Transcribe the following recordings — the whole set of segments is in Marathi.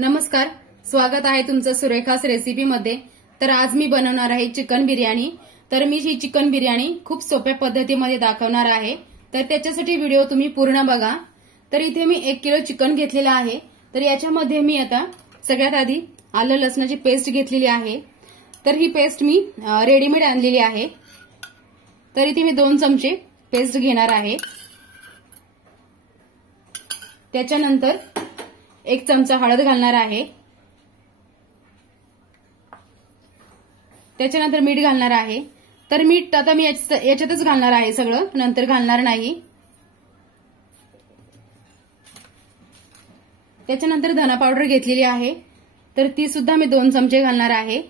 नमस्कार, स्वागत आहे तुमचं सुरेखास रेसिपीमध्ये। तर आज मी बनवणार आहे चिकन बिर्याणी। तर मी ही चिकन बिर्याणी खूप सोप्या पद्धतीमध्ये दाखवणार आहे, तर त्याच्यासाठी व्हिडिओ तुम्ही पूर्ण बघा। तर इथे मी 1 किलो चिकन घेतलेलं आहे। तर याच्यामध्ये मी आता सगळ्यात आधी आलं लसणाची पेस्ट घेतलेली आहे। तर ही पेस्ट मी रेडीमेड आणलेली आहे। तर इथे मी 2 चमचे पेस्ट घेणार आहे। त्याच्यानंतर 1 चमचा हळद घालणार आहे। त्याच्यानंतर मीठ घालणार आहे। तर मीठ आता मी याच्यातच घालणार आहे, सगळं नंतर घालणार नाही। त्याच्यानंतर धना पावडर घेतलेली आहे, तर ती सुद्धा मी 2 चमचे घालणार आहे।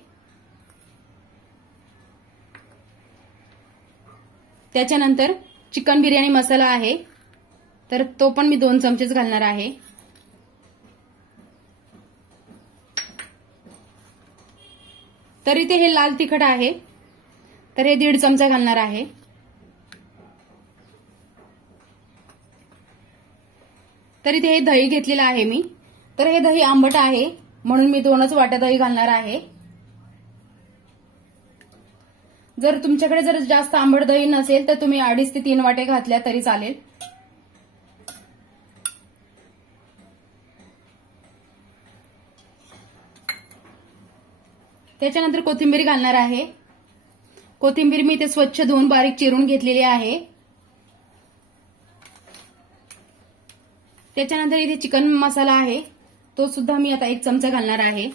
त्याच्यानंतर चिकन बिर्याणी मसाला आहे, तर तो पण मी 2 चमचेच घालणार आहे। तर इथे हे लाल तिखट आहे, तर हे 1.5 चमचा घालणार आहे। तर इथे हे दही घेतलेलं आहे मी, तर हे दही आंबट आहे म्हणून मी 2च वाट्या दही घालणार आहे। जर तुमच्याकडे जर जास्त आंबट दही नसेल तर तुम्ही 2.5 ते 3 वाटे घातल्या तरी चालेल। त्याच्यानंतर कोथिंबीर घालणार आहे। कोथिंबीर मी ते स्वच्छ धुवून बारीक चिरून घेतलेली आहे। त्याच्यानंतर इथे चिकन मसाला आहे, तो सुद्धा मी आता 1 चमचा घालणार आहे।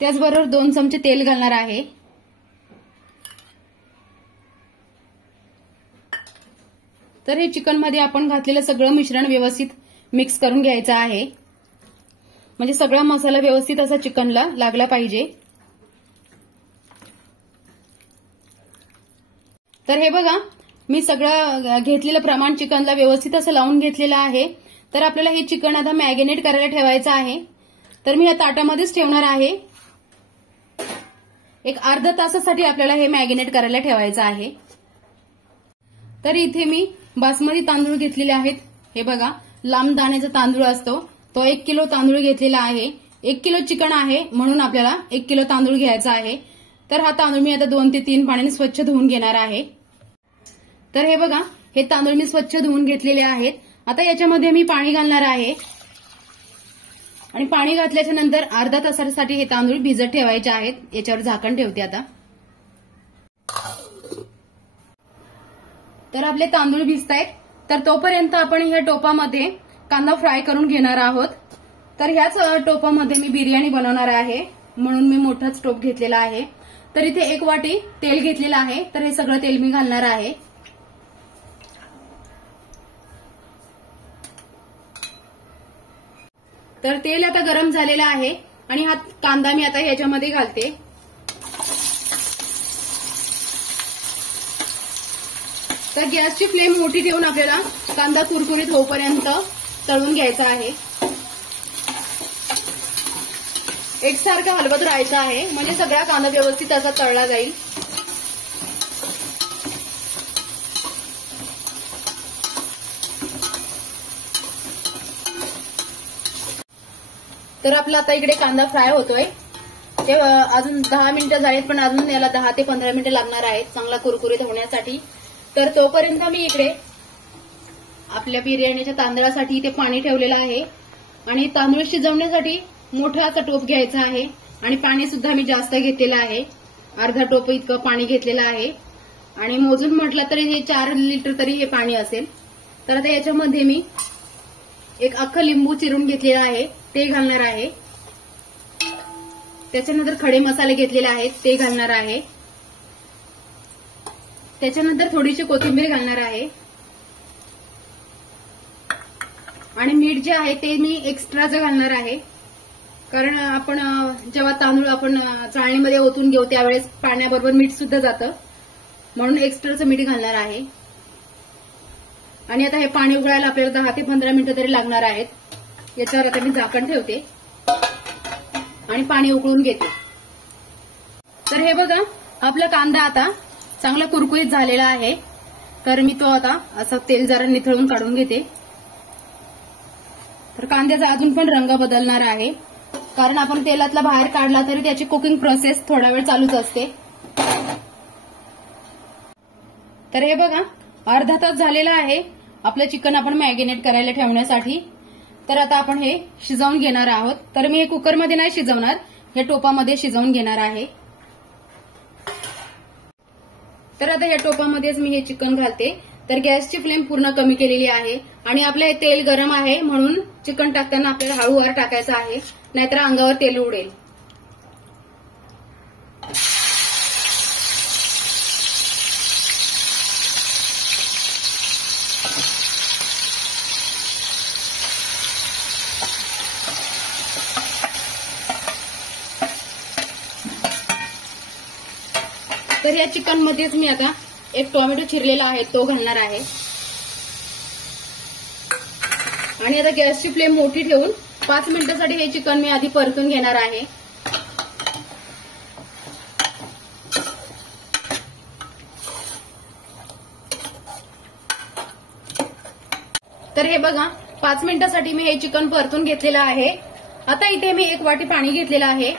त्याचबरोबर 2 चमचे तेल घालणार आहे। तर हे चिकन मध्ये आपण घातलेलं सगळं मिश्रण व्यवस्थित मिक्स करून घ्यायचं आहे, म्हणजे सगळा मसाला व्यवस्थित असा चिकनला लागला पाहिजे। तर हे बघा, मी सगळं घेतलेलं प्रमाण चिकनला व्यवस्थित असं लावून घेतलेलं आहे। तर आपल्याला हे चिकन आता मॅरिनेट करायला ठेवायचं आहे। तर मी या ताटामध्येच ठेवणार आहे। एक अर्धा तासासाठी आपल्याला हे मॅरिनेट करायला ठेवायचं आहे। तर इथे मी बासमती तांदूळ घेतलेले आहेत। हे बघा, लांब दाण्याचा तांदूळ असतो, तो 1 किलो तांदूळ घेतलेला आहे। 1 किलो चिकन आहे म्हणून आपल्याला 1 किलो तांदूळ घ्यायचा आहे। तर हा तांदूळ मी आता 2 ते 3 पाण्याने स्वच्छ धुवून घेणार आहे। तर हे बघा, हे तांदूळ मी स्वच्छ धुवून घेतलेले आहेत। आता याच्यामध्ये मी पाणी घालणार आहे आणि पाणी घातल्याच्या नंतर अर्धा तासासाठी हे तांदूळ भिजत ठेवायचे आहेत। याच्यावर झाकण ठेवते आता। तर आपले तांदूळ भिजतायत, तर तोपर्यंत आपण ह्या टोपामध्ये कांदा फ्राय करून घेणार आहोत। तर ह्याच टोपामध्ये मी बिर्याणी बनवणार आहे म्हणून मी मोठाच टोप घेतलेला आहे। तर इथे 1 वाटी तेल घेतलेलं आहे, तर हे सगळं तेल मी घालणार आहे। तर तेल आता गरम झालेलं आहे आणि हा कांदा मी आता ह्याच्यामध्ये घालते। तर गॅसची फ्लेम मोठी ठेवून आपल्याला कांदा कुरकुरीत होईपर्यंत तळून घ्यायचा आहे। एकसारखा हलवत राहायचा आहे, म्हणजे सगळा कांदा व्यवस्थित असा तळला जाईल। तर आपला आता इकडे कांदा फ्राय होतोय। ते अजून 10 मिनिटं झालीत, पण अजून याला 10 ते 15 मिनिटं लागणार आहेत चांगला कुरकुरीत होण्यासाठी। तर तोपर्यंत मी इकडे आपल्या बिर्याणीच्या तांदळासाठी इथे पाणी ठेवलेलं आहे आणि तांदूळ शिजवण्यासाठी मोठा असा टोप घ्यायचा आहे आणि पाणी सुद्धा मी जास्त घेतलेलं आहे। अर्धा टोप इतकं पाणी घेतलेलं आहे आणि मोजून म्हटलं तरी हे 4 लिटर तरी हे पाणी असेल। तर आता याच्यामध्ये मी 1 अख्खं लिंबू चिरून घेतलेलं आहे, ते घालणार आहे। त्याच्यानंतर खडे मसाले घेतलेले आहेत, ते घालणार आहे। त्याच्यानंतर थोडीशी कोथिंबीर घालणार आहे आणि मीठ जे आहे ते मी एक्स्ट्राचं घालणार आहे, कारण आपण जेव्हा तांदूळ आपण चाळणीमध्ये ओतून घेऊ त्यावेळेस पाण्याबरोबर मीठ सुद्धा जातं, म्हणून एक्स्ट्राचं मीठ घालणार आहे। आणि आता हे पाणी उकळायला आपल्याला 10 ते 15 मिनिटं तरी लागणार आहेत। याच्यावर आता मी झाकण ठेवते आणि पाणी उकळून घेते। तर हे बघा, आपला कांदा आता चांगला कुरकुरीत झालेला आहे। तर मी तो आता असा तेल जरा निथळून काढून घेते. तर कांद्याचा अजून पण रंग बदलणार आहे, कारण आपण तेलातला बाहेर काढला तरी त्याची कुकिंग प्रोसेस थोडा वेळ चालूच असते. तर हे बघा, अर्धा तास झालेला आहे आपलं चिकन आपण मॅरिनेट करायला ठेवण्यासाठी. तर आता आपण हे शिजवून घेणार आहोत. तर मी हे कुकरमध्ये नाही शिजवणार, हे टोपामध्ये शिजवून घेणार आहे. तर आता या टोपामध्येच मी हे चिकन घालते. तर गॅसची फ्लेम पूर्ण कमी केलेली आहे आणि आपलं हे तेल गरम आहे, म्हणून चिकन टाकताना आपल्याला हळूवार टाकायचं आहे, नाहीतर अंगावर तेल उडेल. तर या चिकन मध्येच मी आता एक टोमॅटो चिरलेला आहे तो घालणार आहे. आणि आता गॅसची फ्लेम मोठी ठेवून 5 मिनिटांसाठी हे चिकन मी आधी परतून घेणार आहे. तर हे बघा, 5 मिनिटांसाठी मी हे चिकन परतून घेतलेलं आहे. आता इथे मी 1 वाटी पाणी घेतलेलं आहे.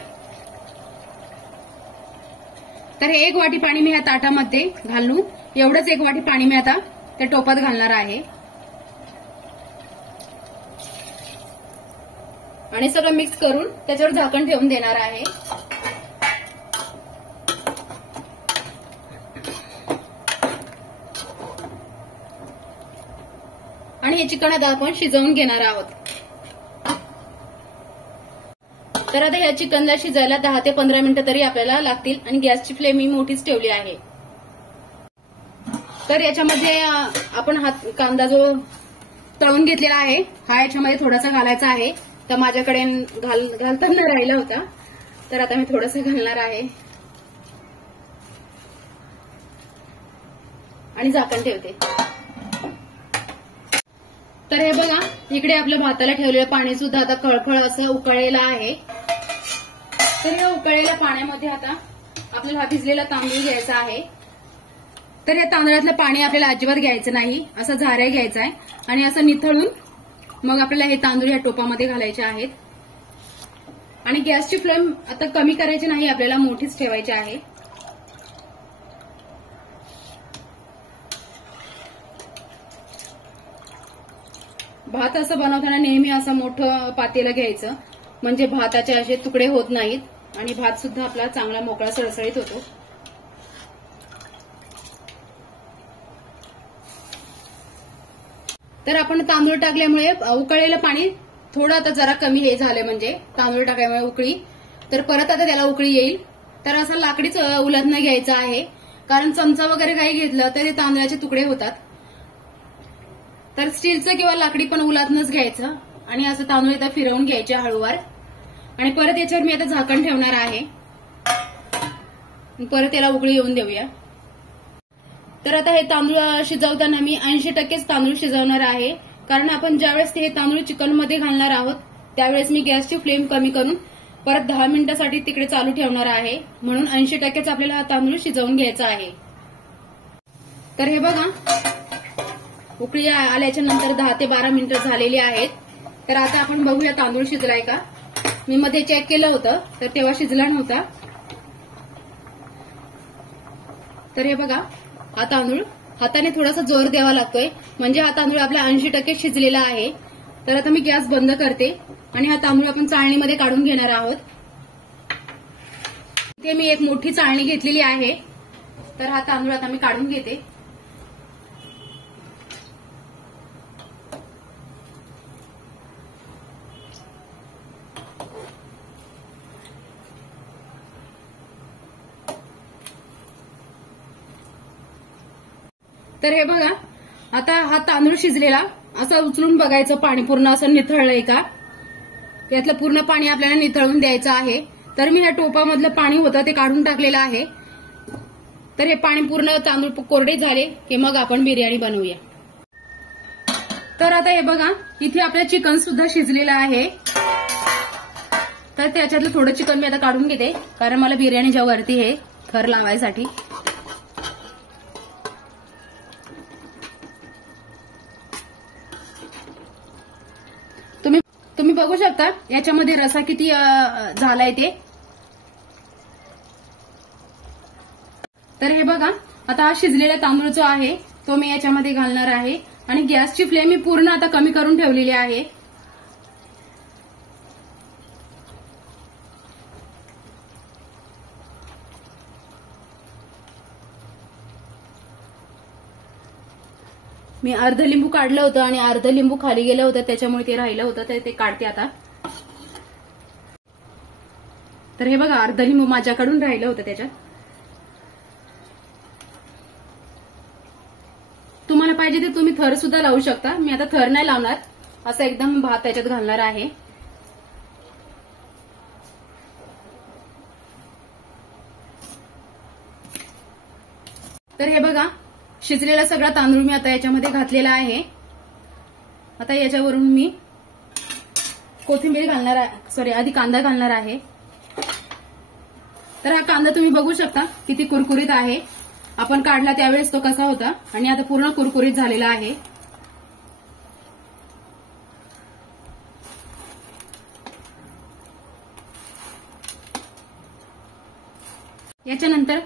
तर हे 1 वाटी पाणी मी ह्या ताटामध्ये घालू, एवढंच 1 वाटी पाणी मी आता त्या टोपात घालणार आहे. आणि सगळं मिक्स करून त्याच्यावर झाकण ठेवून देणार आहे. आणि हे चिकन आता आपण शिजवून घेणार आहोत. तर आता या चिकनला शिजायला 10 ते 15 मिनिटं तरी आपल्याला लागतील आणि गॅसची फ्लेम मी मोठीच ठेवली आहे. तर याच्यामध्ये आपण हा कांदा जो तळून घेतलेला आहे हा याच्यामध्ये थोडासा घालायचा आहे. तर माझ्याकडे घालताना राहिला होता, तर आता मी थोडंसं घालणार आहे आणि झाकण ठेवते. तर हे बघा, इकडे आपल्या भाताला ठेवलेलं पाणी सुद्धा आता खळखळ असं उकळलेलं आहे. तर या उकळलेल्या पाण्यामध्ये आता आपल्याला हा भिजलेला तांदूळ घ्यायचा आहे. तर या तांदळातलं पाणी आपल्याला अजिबात घ्यायचं नाही, असं झाऱ्या घ्यायचा आहे आणि असं निथळून मग आपल्याला हे तांदूळ या टोपामध्ये घालायचे आहेत. आणि गॅसची फ्लेम आता कमी करायची नाही, आपल्याला मोठीच ठेवायची आहे. भात असं बनवताना नेहमी असं मोठं पातेलं घ्यायचं, म्हणजे भाताचे असे तुकडे होत नाहीत आणि भात सुद्धा आपला चांगला मोकळा सळसळीत होतो. तर आपण तांदूळ टाकल्यामुळे उकळलेलं पाणी थोडं आता जरा कमी हे झालं, म्हणजे तांदूळ टाकल्यामुळे उकळी, तर परत आता त्याला उकळी येईल. तर असं लाकडीच उलथणं घ्यायचं आहे, कारण चमचा वगैरे काही घेतलं तर ते तांदळाचे तुकडे होतात. तर स्टीलचं किंवा लाकडी पण उलथणंच घ्यायचं आणि असं तांदूळ इथं फिरवून घ्यायचे हळूवार. आणि परत याच्यावर मी आता झाकण ठेवणार आहे, परत याला उकळी येऊन देऊया. तर आता हे तांदूळ शिजवताना मी 80% तांदूळ शिजवणार आहे, कारण आपण ज्यावेळेस हे तांदूळ चिकन मध्ये घालणार आहोत त्यावेळेस मी गॅसची फ्लेम कमी करून परत 10 मिनिटांसाठी तिकडे चालू ठेवणार आहे, म्हणून 80%च आपल्याला हा तांदूळ शिजवून घ्यायचा आहे. तर हे बघा, उकळी आल्याच्या नंतर 10 ते 12 मिनिटं झालेली आहेत. तर आता आपण बघूया तांदूळ शिजलाय का. मी मध्ये चेक केलं होतं, तर तेव्हा शिजला नव्हता. तर हे बघा, हा तांदूळ हाताने थोडासा जोर द्यावा लागतोय, म्हणजे हा तांदूळ आपला 80% शिजलेला आहे. तर आता मी गॅस बंद करते आणि हा तांदूळ आपण चाळणीमध्ये काढून घेणार आहोत. इथे मी एक मोठी चाळणी घेतलेली आहे, तर हा तांदूळ आता मी काढून घेते. तर हे बघा, आता हा तांदूळ शिजलेला असा उचलून बघायचं, पाणी पूर्ण असं निथळलंय का, यातलं पूर्ण पाणी आपल्याला निथळून द्यायचं आहे. तर मी ह्या टोपामधलं पाणी होतं ते काढून टाकलेलं आहे. तर हे पाणी पूर्ण तांदूळ कोरडे झाले की मग आपण बिर्याणी बनवूया. तर आता हे बघा, इथे आपलं चिकन सुद्धा शिजलेलं आहे. तर त्याच्यातलं थोडं चिकन मी आता काढून घेते, कारण मला बिर्याणीच्या वरती हे थर लावायसाठी. बघू शकता याच्यामध्ये रसा किती झालाय ते. तर हे बघा, आता हा शिजलेला तांदूळ जो आहे तो मी याच्यामध्ये घालणार आहे आणि गॅसची फ्लेम मी पूर्ण आता कमी करून ठेवलेली आहे. मी अर्ध लिंबू काढलं होतं आणि अर्ध लिंबू खाली गेलं होतं, त्याच्यामुळे ते राहिलं होतं, तर ते काढते आता. तर हे बघा, अर्ध लिंबू माझ्याकडून राहिलं होतं त्याच्यात. तुम्हाला पाहिजे तर तुम्ही थर सुद्धा लावू शकता. मी आता थर नाही लावणार, असं एकदम भात त्याच्यात घालणार आहे. तर हे बघा, शिजलेला सगळा तांदूळ मी आता याच्यामध्ये घातलेला आहे. आता याच्यावरून मी कोथिंबीर घालणार आहे, सॉरी आधी कांदा घालणार आहे. तर हा कांदा तुम्ही बघू शकता किती कुरकुरीत आहे. आपण काढला त्यावेळेस तो कसा होता आणि आता पूर्ण कुरकुरीत झालेला आहे. याच्यानंतर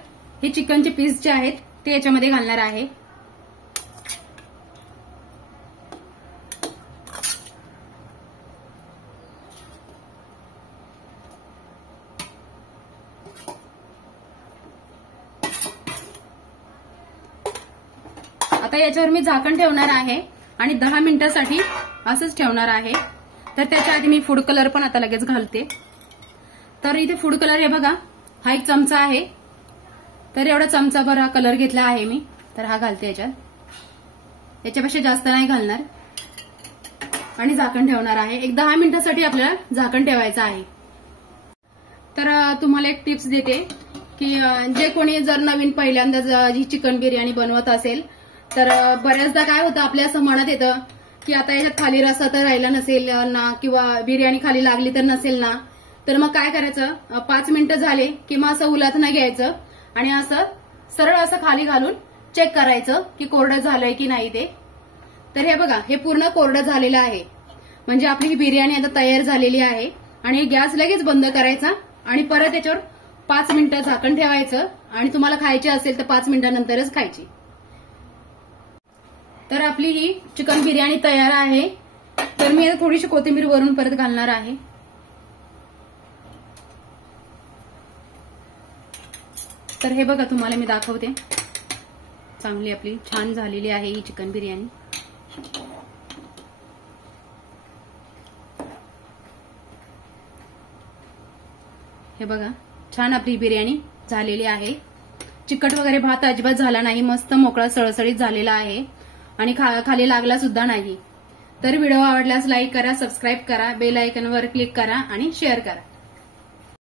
हे चिकनचे पीस जे आहेत ते याच्यामध्ये घालणार आहे. आता याच्यावर मी झाकण ठेवणार आहे आणि 10 मिनिटांसाठी असंच ठेवणार आहे. तर त्याच्या आधी मी फूड कलर पण आता लगेच घालते. तर इथे फूड कलर हे बघा, हा एक चमचा आहे. तर एवढा चमचाभर हा कलर घेतला आहे मी, तर हा घालते याच्यात. याच्यापेक्षा जास्त नाही घालणार आणि झाकण ठेवणार आहे. एक 10 मिनिटांसाठी आपल्याला झाकण ठेवायचं आहे. तर तुम्हाला एक टिप्स देते की जे कोणी जर नवीन पहिल्यांदा ही चिकन बिर्याणी बनवत असेल तर बऱ्याचदा काय होतं, आपल्या असं मनात येतं की आता याच्यात खाली रस्सा तर राहिला नसेल ना, किंवा बिर्याणी खाली लागली तर नसेल ना. तर मग काय करायचं, 5 मिनिटं झाले की मग असं उलथनं घ्यायचं आणि असं सरळ असं खाली घालून चेक करायचं की कोरडं झालंय की नाही ते. तर हे बघा, हे पूर्ण कोरडं झालेलं आहे. म्हणजे आपली ही बिर्याणी आता तयार झालेली आहे. आणि गॅस लगेच बंद करायचा आणि परत याच्यावर 5 मिनिटं झाकण ठेवायचं आणि तुम्हाला खायची असेल तर 5 मिनिटांनंतरच खायची. तर आपली ही चिकन बिर्याणी तयार आहे. तर मी आता थोडीशी कोथिंबीर वरून परत घालणार आहे. तर हे बघा, तुम्हाला मी दाखवते, चांगली आपली छान झालेली आहे ही चिकन बिर्याणी. हे बघा, छान आपली बिर्याणी झालेली आहे. चिकट वगैरे भात अजिबात झाला नाही, मस्त मोकळा सळसळीत झालेला आहे आणि खाली लागला सुद्धा नाही. तर व्हिडिओ आवडल्यास लाईक करा, सबस्क्राईब करा, बेल आयकॉनवर क्लिक करा आणि शेअर करा.